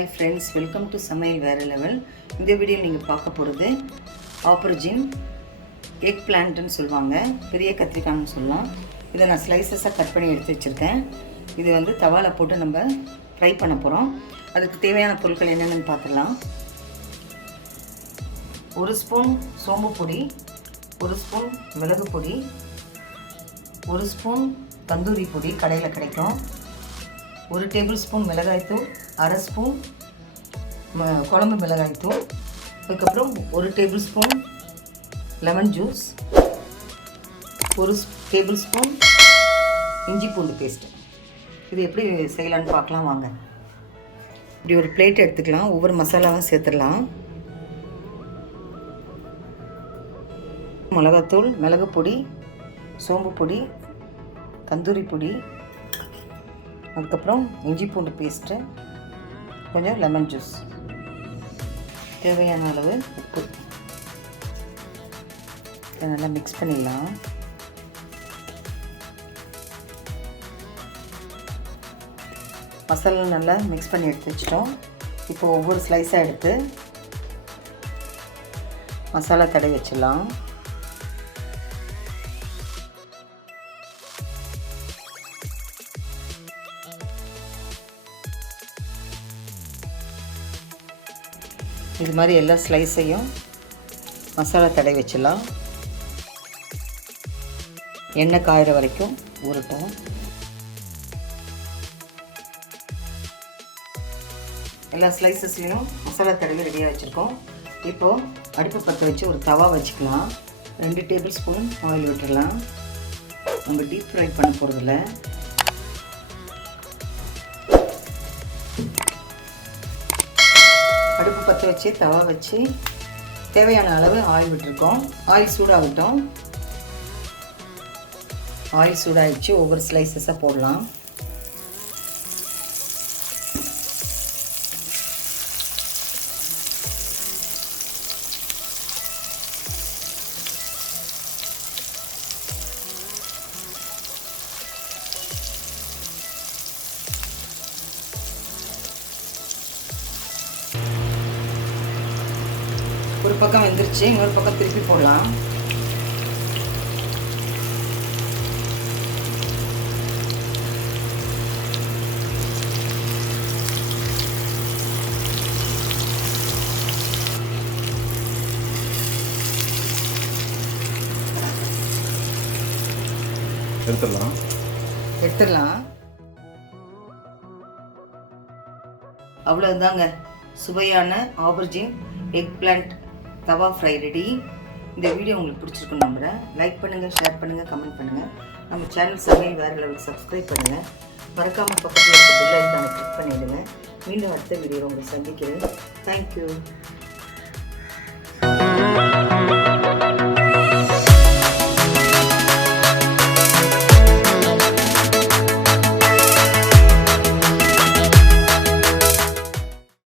Hi friends, welcome to Samayal Vera level. இந்த வீடியோல நீங்க பார்க்க போறது Aubergine eggplant ன்னு சொல்வாங்க. பெரிய கத்திரிக்காய்னு சொல்லலாம். இத நான் ஸ்லைசஸா கட் பண்ணி எடுத்து வச்சிருக்கேன். இது வந்து தவால போட்டு நம்ம ஃப்ரை பண்ண போறோம். அதுக்கு தேவையான பொருட்கள் என்னென்னன்னு பார்க்கலாம். 1 ஸ்பூன் சோம்பு பொடி, 1 ஸ்பூன் மிளகு பொடி, 1 ஸ்பூன் தந்தூரி பொடி கடையில் கிடைக்கும், 1 டேபிள்ஸ்பூன் மிளகாய்த்தூள், 1/2 ஸ்பூன் குழம்பு மிளகாய்த்தூள், அதுக்கப்புறம் 1 டேபிள்ஸ்பூன் லெமன் ஜூஸ், 1 டேபிள்ஸ்பூன் இஞ்சி பூண்டு பேஸ்ட். இது எப்படி செய்யலான்னு பார்க்கலாம் வாங்க. இப்படி ஒரு பிளேட் எடுத்துக்கலாம், ஒவ்வொரு மசாலாவும் சேர்த்துடலாம். மிளகாத்தூள், மிளகு பொடி, சோம்பு பொடி, தந்தூரி பொடி, அதுக்கப்புறம் இஞ்சி பூண்டு பேஸ்ட்டு, கொஞ்சம் லெமன் ஜூஸ், தேவையான அளவு உப்பு. இதை நல்லா மிக்ஸ் பண்ணிடலாம். மசாலா நல்லா மிக்ஸ் பண்ணி எடுத்து வச்சிட்டோம். இப்போ ஒவ்வொரு ஸ்லைஸாக எடுத்து மசாலா தடவி வச்சிடலாம். இது மாதிரி எல்லா ஸ்லைஸையும் மசாலா தடவி வச்சிடலாம். எண்ணெய் காயிற வரைக்கும் ஊறட்டும். எல்லா ஸ்லைசஸ்லையும் மசாலா தடவி ரெடியாக வச்சுருக்கோம். இப்போது அடுப்பு பற்ற வச்சு ஒரு தவா வச்சுக்கலாம். 2 டேபிள் ஸ்பூன் ஆயில் விட்டுடலாம். நம்ம டீப் ஃப்ரை பண்ண போகிறதில்ல. அடுப்பு பற்ற வச்சு தவா வச்சு தேவையான அளவு ஆயில் விட்டுருக்கோம். ஆயில் சூடாகட்டும். ஆயில் சூடாகிடுச்சு. ஒவ்வொரு ஸ்லைசஸாக போடலாம். ஒரு பக்கம் வெந்துருச்சு, இன்னொரு பக்கம் திருப்பி போடலாம். எடுத்துடலாம். அவ்வளவுதாங்க, சுவையான ஆபர்ஜின் எக் பிளான்ட் தவா ஃப்ரை ரெடி. இந்த வீடியோ உங்களுக்கு பிடிச்சிருக்குன்னு நம்புகிறேன். லைக் பண்ணுங்கள், ஷேர் பண்ணுங்கள், கமெண்ட் பண்ணுங்கள். நம்ம சேனல் சமையல் வேறு லெவலுக்கு சப்ஸ்கிரைப் பண்ணுங்கள். மறக்காமல் பக்கத்தில் இருக்க பெல் ஐக்கானை கிளிக் பண்ணிவிடுங்க. மீண்டும் அடுத்த வீடியோ உங்களை சந்திக்கிறேன். தேங்க்யூ.